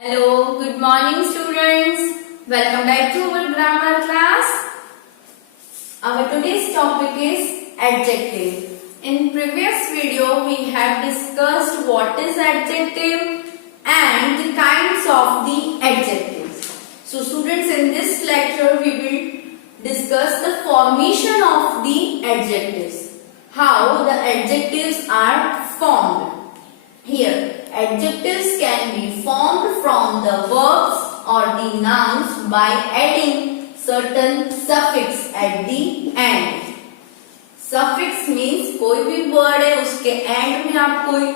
Hello, good morning students. Welcome back to our grammar class. Our today's topic is adjective. In previous video we have discussed what is adjective and the kinds of the adjectives. So students, in this lecture we will discuss the formation of the adjectives. How the adjectives are formed. Here, adjectives can be formed from the verbs or the nouns by adding certain suffix at the end. Suffix means कोई भी word है उसके end में आप कोई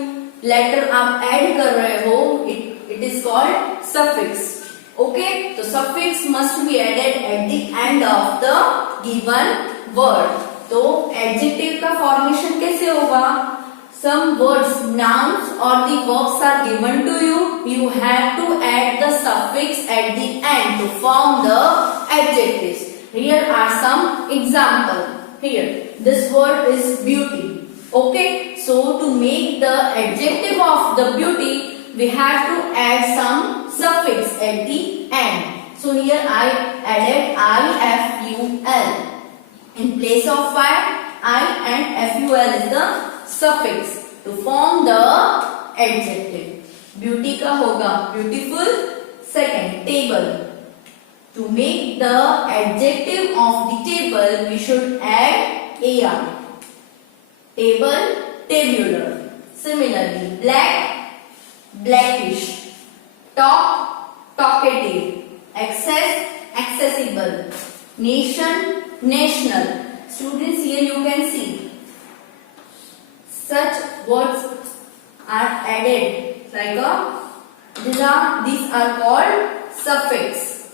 letter आप add कर रहे हो, it is called suffix. Okay, तो suffix must be added at the end of the given word. तो adjective का formation कैसे होगा? Some words, nouns or the verbs are given to you. You have to add the suffix at the end to form the adjectives. Here are some examples. Here, this word is beauty. Okay, so to make the adjective of the beauty, we have to add some suffix at the end. So here I added IFUL. In place of I and FUL is the suffix to form the adjective. Beauty का होगा beautiful. Second, table. To make the adjective of the table, we should add AR. Table, tabular. Similarly, black, blackish. Talk, talkative. Access, accessible. Nation, national. Students, here you can see such words are added like these are called suffix.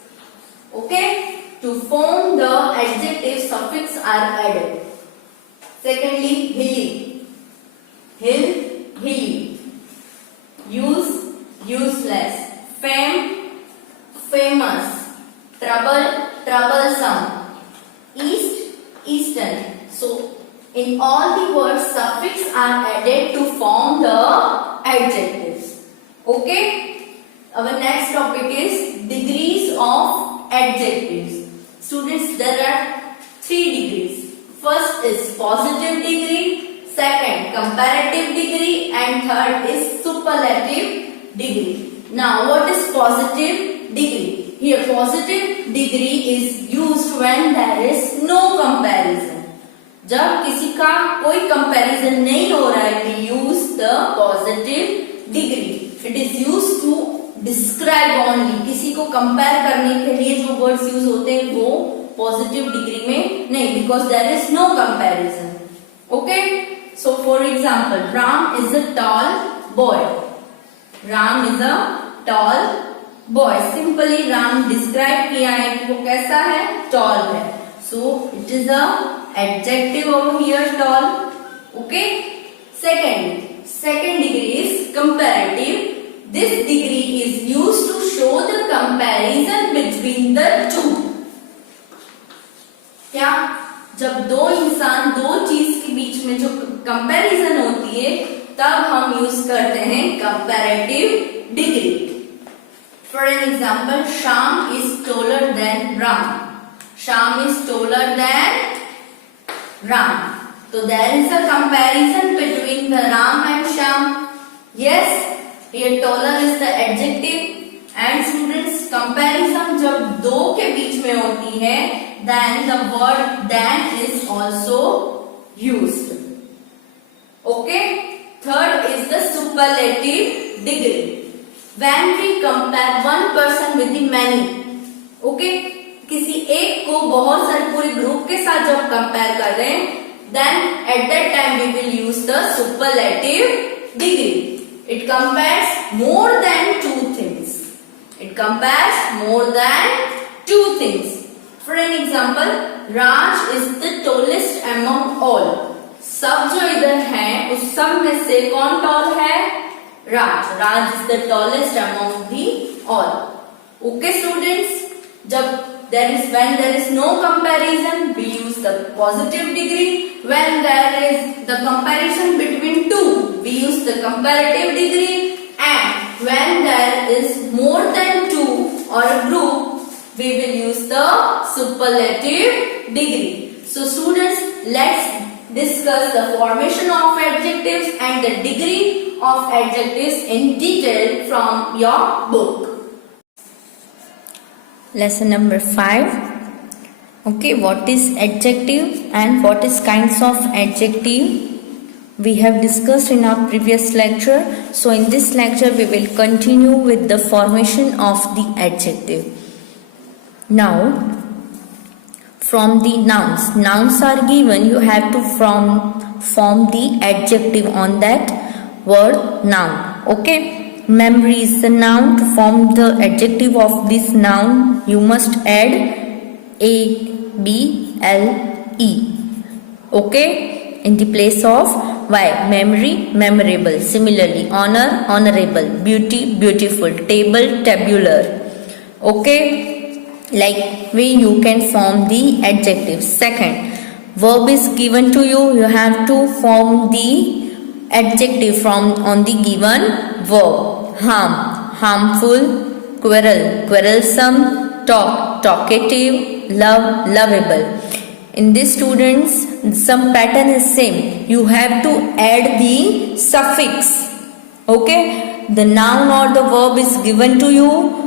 Okay, to form the adjective, suffix are added. Secondly, hilly. Hill, hilly. Use, useless. Fame, famous. Trouble, troublesome. East, eastern. So in all the words, suffix are added to form the adjectives. Okay? Our next topic is degrees of adjectives. Students, there are 3 degrees. First is positive degree, second comparative degree, and third is superlative degree. Now, what is positive degree? Here, positive degree is used when there is no comparison. जब किसी का कोई comparison नहीं हो रहा है, we use the positive degree. It is used to describe only. किसी को कंपेयर करने के लिए जो वर्ड्स यूज होते हैं वो पॉजिटिव डिग्री में नहीं, because there is no comparison. Okay? So for example, Ram is a tall boy. Ram is a tall boy. Simply Ram describe किया है कि वो कैसा है, tall है. So it is a adjective over here, tall. Okay. Second degree is comparative. This degree is used to show the comparison between the two. क्या? जब दो इंसान, दो चीज के बीच में जो कंपैरिजन होती है, तब हम यूज करते हैं comparative degree. For an example, Shyam is taller than Ram. Shyam is taller than Ram. So there is a comparison between the Ram and Shyam. Yes, here taller is the adjective. And students, comparison जब दो के बीच में होती है, then the word than is also used. Okay. Third is the superlative degree. When we compare one person with the many. Okay. किसी एक को बहुत सारे पूरे ग्रुप के साथ जब कंपेयर कर रहे हैं, then at that time we will use the superlative degree. It compares more than two things. It compares more than two things. For an example, Raj is the tallest among all. सब जो इधर हैं, उस सब में से कौन toll है? Raj. Raj is the tallest among the all. Okay, students. When there is no comparison, we use the positive degree. When there is the comparison between two, we use the comparative degree. And when there is more we will use the superlative degree. So students, let's discuss the formation of adjectives and the degree of adjectives in detail from your book. Lesson number 5. Okay, what is adjective and what is kinds of adjective? We have discussed in our previous lecture. So in this lecture we will continue with the formation of the adjective. Now, from the nouns are given, you have to form the adjective on that word noun. Okay, memory is the noun. To form the adjective of this noun, you must add able. Okay, in the place of y. Memory, memorable. Similarly, honor, honorable. Beauty, beautiful. Table, tabular. Okay, like way you can form the adjective. Second, verb is given to you. You have to form the adjective on the given verb. Harm, harmful. Quarrel, quarrelsome. Talk, talkative. Love, lovable. In this, students, some pattern is same. You have to add the suffix. Okay, the noun or the verb is given to you.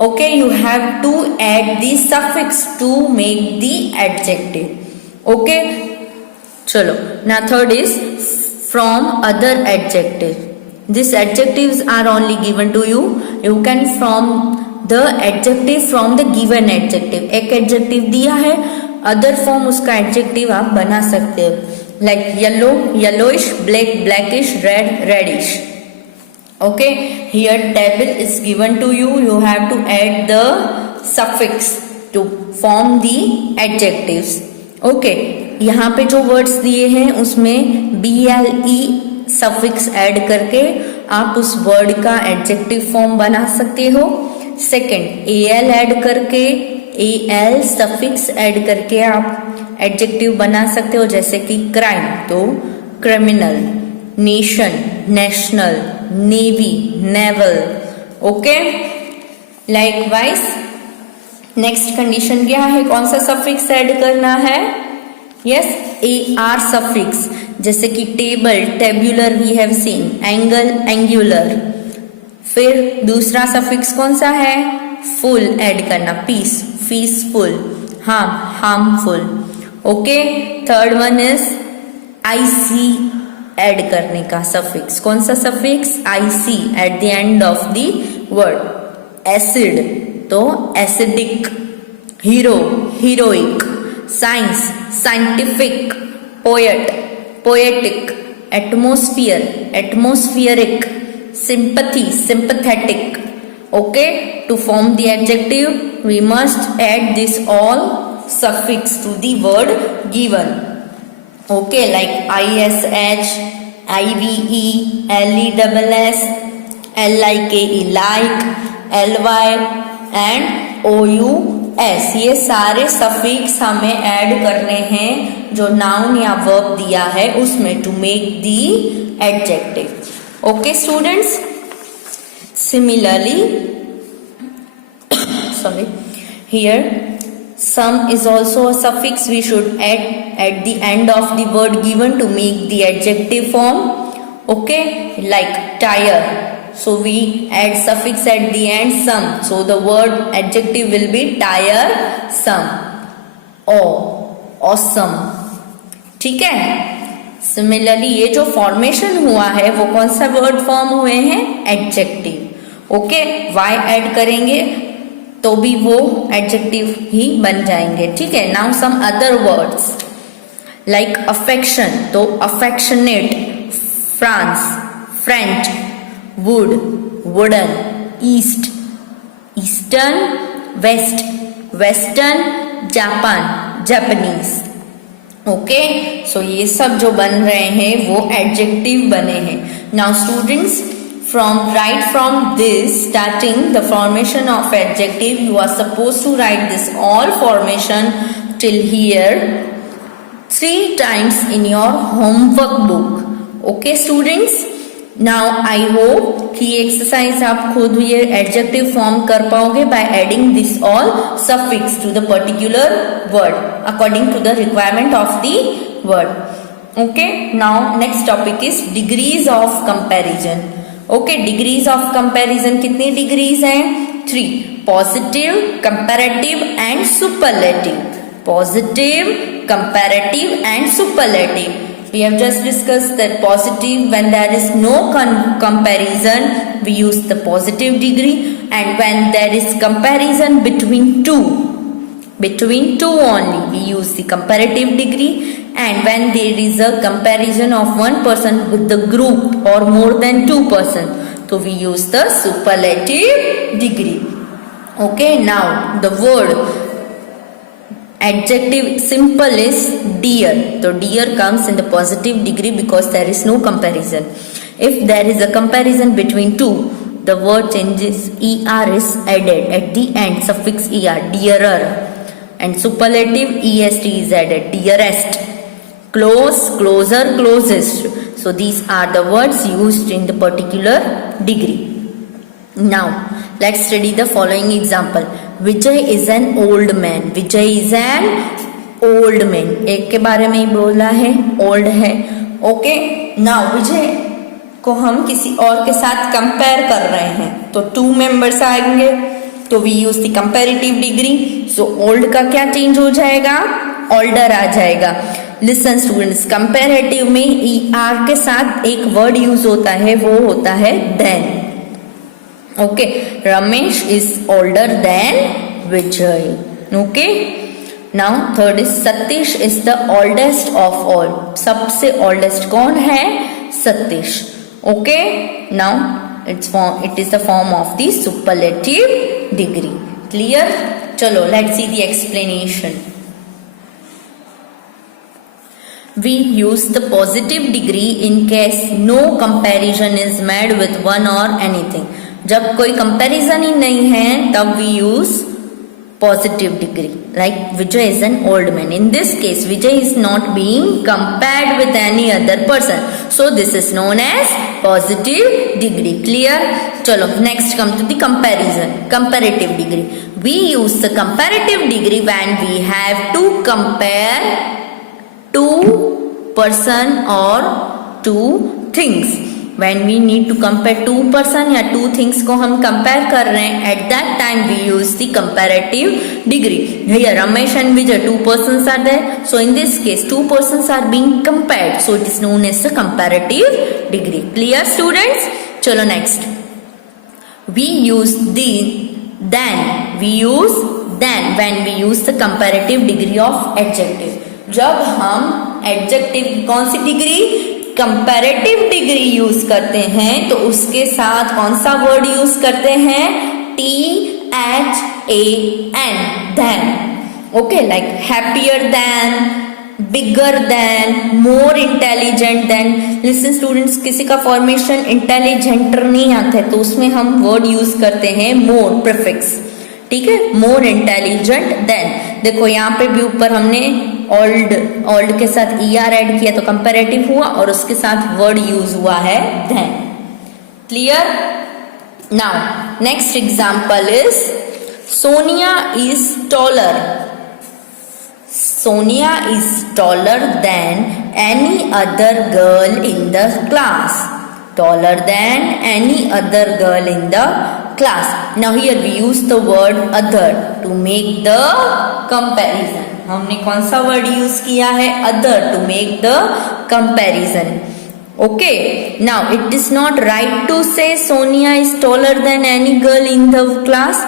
Okay, you have to add the suffix to make the adjective. Okay, chalo. Now third is from other adjective. These adjectives are only given to you. You can form the adjective from the given adjective. एक adjective दिया है, other form उसका adjective आप बना सकते हो. Like yellow, yellowish, black, blackish, red, reddish. Okay, here table is given to you. You have to add the suffix to form the adjectives. Okay, यहाँ पे जो words दिए हैं उसमें ble suffix add करके आप उस word का adjective form बना सकते हो. Second, al add करके al suffix add करके आप adjective बना सकते हो. जैसे कि crime तो criminal, nation, national, navy, naval. Okay, likewise next condition क्या है, कौन सा suffix add करना है? Yes, ar suffix. जैसे कि table, tabular we have seen, angle, angular. फिर दूसरा suffix कौन सा है? full add करना, peace, peaceful, harm, harmful. Okay, third one is ic add करने का सफिक्स. कौन सा suffix? IC at the end of the word. Acid तो acidic. Hero, heroic. Science, scientific. Poet, poetic. Atmosphere, atmospheric. Sympathy, sympathetic. Okay, to form the adjective we must add this all suffix to the word given. Okay, like ISH, IVE, LESS, LIKE, like, LY and OUS. ये सारे suffix हमें add करने हैं जो noun या verb दिया है उसमें to make the adjective. Okay students, similarly sorry, here some is also a suffix we should add at the end of the word given to make the adjective form. Okay, like tire, so we add suffix at the end some, so the word adjective will be tiresome. Awesome. ठीक है. Similarly ये जो formation हुआ है वो कौन सा word form हुए हैं? एडजेक्टिव. ओके, वाई ऐड करेंगे तो भी वो एडजेक्टिव ही बन जाएंगे. ठीक है. Now some other words like affection तो affectionate, France, French, wood, wooden, east, eastern, west, western, Japan, Japanese. Okay, so ये सब जो बन रहे हैं वो एडजेक्टिव बने हैं. Now students, right from this starting the formation of adjective, you are supposed to write this all formation till here 3 times in your homework book. Okay students, now I hope कि exercise आप खुद ये adjective form कर पाओगे by adding this all suffix to the particular word according to the requirement of the word. Okay, now next topic is degrees of comparison. Okay, degrees of comparison कितनी degrees हैं? 3, positive, comparative and superlative. Positive, comparative and superlative. We have just discussed that positive, when there is no comparison, we use the positive degree, and when there is comparison between two only, we use the comparative degree, and when there is a comparison of one person with the group or more than 2 persons, so we use the superlative degree. Okay, now the word adjective simple is dear. So dear comes in the positive degree because there is no comparison. If there is a comparison between two, the word changes, er is added at the end, suffix er, dearer, and superlative est is added, dearest, close, closer, closest. So these are the words used in the particular degree. Now let's study the following example. Vijay is an old man. Vijay is an old man. एक के बारे में ही बोला है, old है. Okay, now विजय को हम किसी और के साथ कंपेयर कर रहे हैं तो 2 मेंबर्स आएंगे, तो we use the comparative degree. So old का क्या चेंज हो जाएगा? ओल्डर आ जाएगा. लिसन स्टूडेंट्स, कंपैरेटिव में er के साथ एक वर्ड यूज होता है, वो होता है then. Okay, Ramesh is older than Vijay. Okay, now third is Satish is the oldest of all. सबसे oldest कौन है? Satish. Okay, now it is the form of the superlative degree. Clear? चलो, let's see the explanation. We use the positive degree in case no comparison is made with one or anything. जब कोई comparison ही नहीं है तब we use positive degree. Like Vijay is an old man. In this case Vijay is not being compared with any other person, so this is known as positive degree. Clear? चलो, next come to the comparison, comparative degree. We use the comparative degree when we have to compare 2 person or 2 things. When we need to compare 2 person या 2 things को हम compare कर रहे हैं, at that time we use the comparative degree. Here Ramesh and Vijay, 2 persons are there, so in this case 2 persons are being compared, so it is known as the comparative degree. Clear students? चलो next, we use the then. We use then when we use the comparative degree of adjective. जब हम adjective की कौन सी degree? Comparative degree use करते हैं तो उसके साथ कौन सा वर्ड यूज करते हैं? THAN, than. Okay, like happier than, bigger than, more intelligent then. Listen students, किसी का फॉर्मेशन इंटेलिजेंटर नहीं आता है तो उसमें हम वर्ड यूज करते हैं मोर प्रीफिक्स. ठीक है, मोर इंटेलिजेंट देन. देखो यहाँ पे भी ऊपर हमने ओल्ड के साथ er ऐड किया तो कंपैरेटिव हुआ और उसके साथ वर्ड यूज हुआ है than. Clear? Now next example is Sonia is taller. Sonia is taller than any other girl in the class. Taller than any other girl in the class. Now here we use the word other to make the comparison. हमने कौन सा word use किया है? other, to make the comparison. Okay, now it is not right to say Sonia is taller than any girl in the class.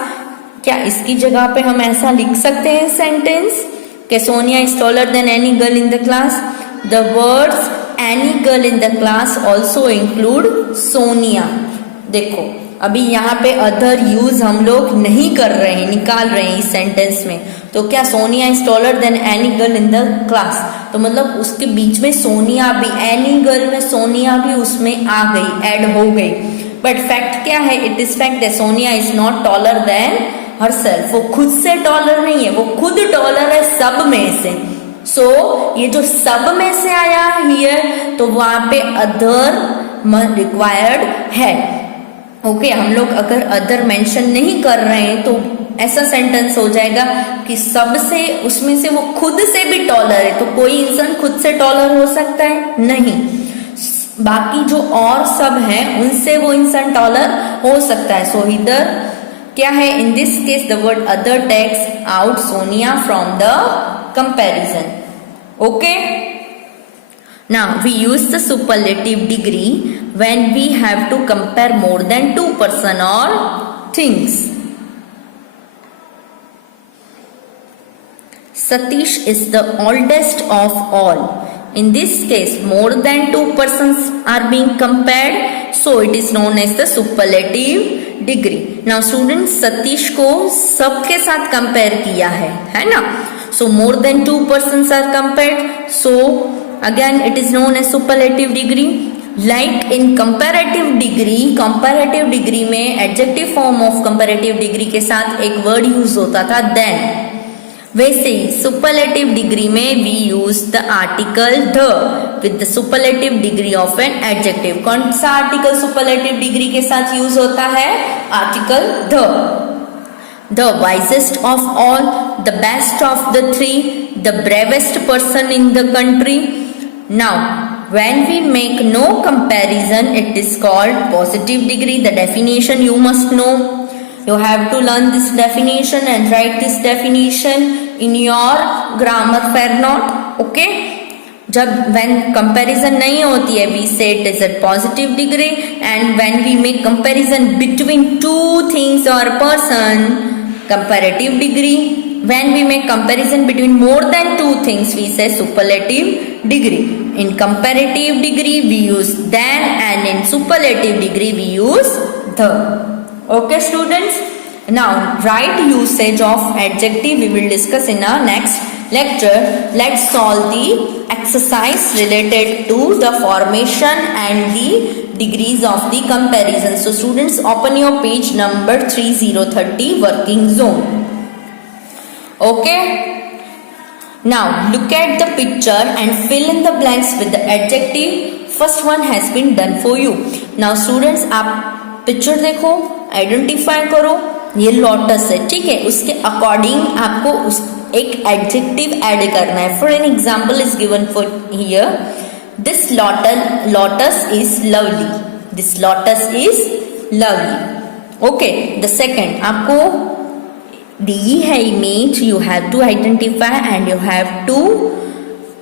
क्या इसकी जगह पे हम ऐसा लिख सकते हैं सेंटेंस कि Sonia is taller than any girl in the class? The words any girl in the class also include Sonia. देखो, अभी यहाँ पे अदर यूज हम लोग नहीं कर रहे हैं, निकाल रहे हैं इस सेंटेंस में. तो क्या Sonia is taller than any girl in the class, तो मतलब उसके बीच में सोनिया भी, एनी गर्ल में सोनिया भी उसमें आ गई, ऐड हो गई. बट फैक्ट क्या है? It is fact that Sonia is not taller than herself. वो खुद से टॉलर नहीं है, वो खुद टॉलर है सब में से. सो ये जो सब में से आया हियर, तो वहां पे अदर रिक्वायर्ड है। ओके, हम लोग अगर अदर मेंशन नहीं कर रहे हैं तो ऐसा सेंटेंस हो जाएगा कि सबसे, उसमें से वो खुद से भी टॉलर है। तो कोई इंसान खुद से टॉलर हो सकता है? नहीं। बाकी जो और सब है उनसे वो इंसान टॉलर हो सकता है। सो इधर क्या है? In this case the word other takes out Sonia from the comparison. Okay, now we use the superlative degree when we have to compare more than two person or things. Satish is the oldest of all. In this case, more than two persons are being compared, so it is known as the superlative degree. Now students, Satish को सबके साथ compare किया है ना? So more than two persons are compared, so again it is known as superlative degree. Like in comparative degree में adjective form of comparative degree के साथ एक word use होता था then. वैसे ही सुपरलेटिव डिग्री में we use the article the with the superlative degree of an adjective. कौन सा आर्टिकल सुपरलेटिव डिग्री के साथ यूज होता है? Article the. The wisest of all, the best of the three, the bravest person in the country. Now when we make no comparison, it is called positive degree. The definition you must know. You have to learn this definition and write this definition in your grammar fair note. Okay, जब when comparison नहीं होती है we say it is a positive degree, and when we make comparison between two things or person, comparative degree. When we make comparison between more than two things we say superlative degree. In comparative degree we use than, and in superlative degree we use the. Okay students, now right usage of adjective we will discuss in our next lecture. Let's solve the exercise related to the formation and the degrees of the comparison. So students, open your page number 3030 working zone. Okay, now look at the picture and fill in the blanks with the adjective. First one has been done for you. Now students, आप picture देखो, identify करो, ये lotus है, ठीक है? उसके according आपको एक एडजेक्टिव ऐड करना है. For an example is given for here, this lotus is lovely. This lotus is lovely. Okay, the second आपको दी है image, you have to identify and you have to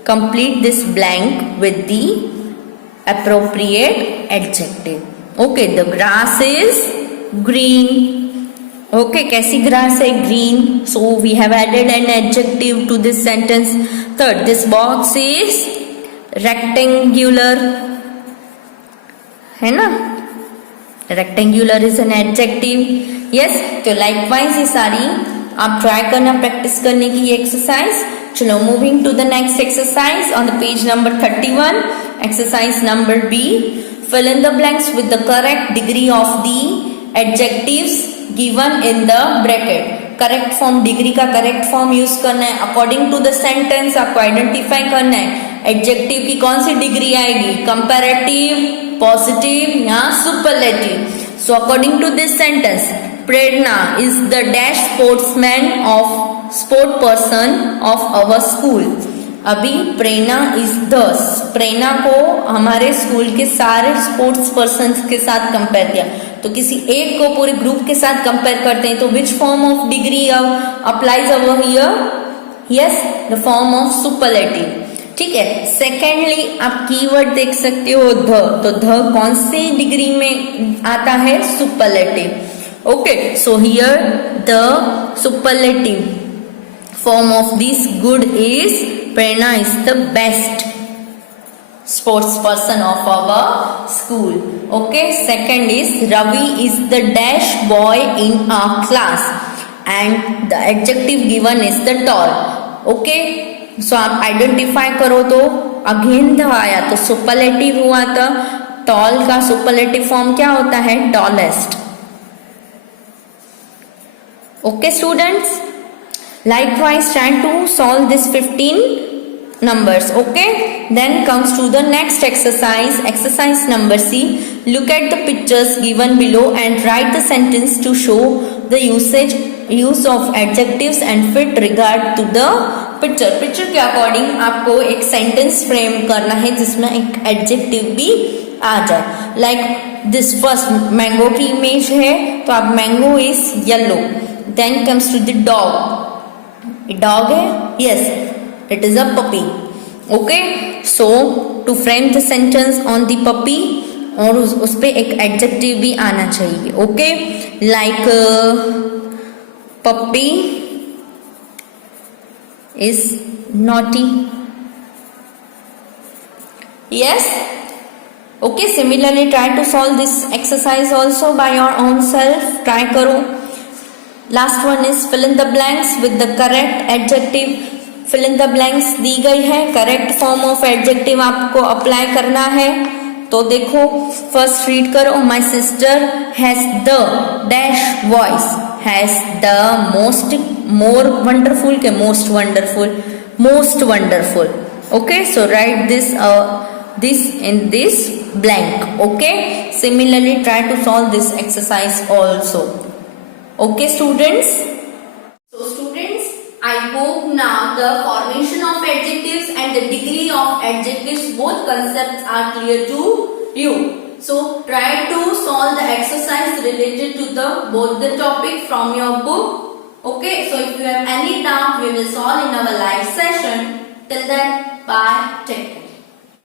complete this blank with the appropriate adjective. Okay, the grass is green. Okay, कैसी grass है? Green. So we have added an adjective to this sentence. Third, this box is rectangular. है ना? Rectangular is an adjective. Yes, तो likewise ये सारी आप try करना, practice करने की ये एक्सरसाइज. चलो, moving to the next exercise on the page number 31. Exercise number B. Fill in the blanks with the correct degree of the adjectives given in the bracket. Correct form, degree का correct form use करना है. According to the sentence आपको identify करना है adjective की कौन सी degree आएगी, कंपैरेटिव, पॉजिटिव या superlative. So according to this sentence, Prerna is the dash sport person of our school. अभी प्रेरणा इज द, प्रेरणा को हमारे स्कूल के सारे स्पोर्ट्स पर्सन के साथ कंपेयर किया, तो किसी एक को पूरे ग्रुप के साथ कंपेयर करते हैं, तो which form of degree applies over here? Yes, the form of superlative. ठीक है. सेकेंडली आप कीवर्ड देख सकते हो द, तो द कौन सी डिग्री में आता है? Superlative. Okay, so here the superlative form of this good is Prerna is the best sports person of our school. Okay, second is Ravi is the dash boy in our class and the adjective given is the tall. Okay, so आप identify करो, तो again the आया तो superlative हुआ. था toll का superlative form क्या होता है? Tallest. Okay students, likewise try to solve this 15 numbers. Okay, then comes to the next exercise number C. Look at the pictures given below and write the sentence to show the use of adjectives and fit regard to the picture के according आपको एक sentence frame करना है जिसमें एक adjective भी आ जाए. लाइक दिस फर्स्ट मैंगो की इमेज है तो आप mango is yellow. Then comes to the dog है, yes it is a puppy. Okay, so to frame the sentence on the puppy और उस पे एक adjective भी आना चाहिए. Okay, like puppy is naughty. Yes. Okay, similarly try to solve this exercise also by your own self. Try करो. Last one is fill in the blanks with the correct adjective. Fill in the blanks दी गई है, correct form of adjective आपको apply करना है. तो देखो first read करो. My sister has the dash voice, has the more wonderful के most wonderful. Okay, so write this in this blank. Okay, similarly try to solve this exercise also. Okay students, I hope now the formation of adjectives and the degree of adjectives, both concepts are clear to you. So try to solve the exercise related to both the topic from your book. Okay, so if you have any doubt, we will solve in our live session. Till then, bye, take care.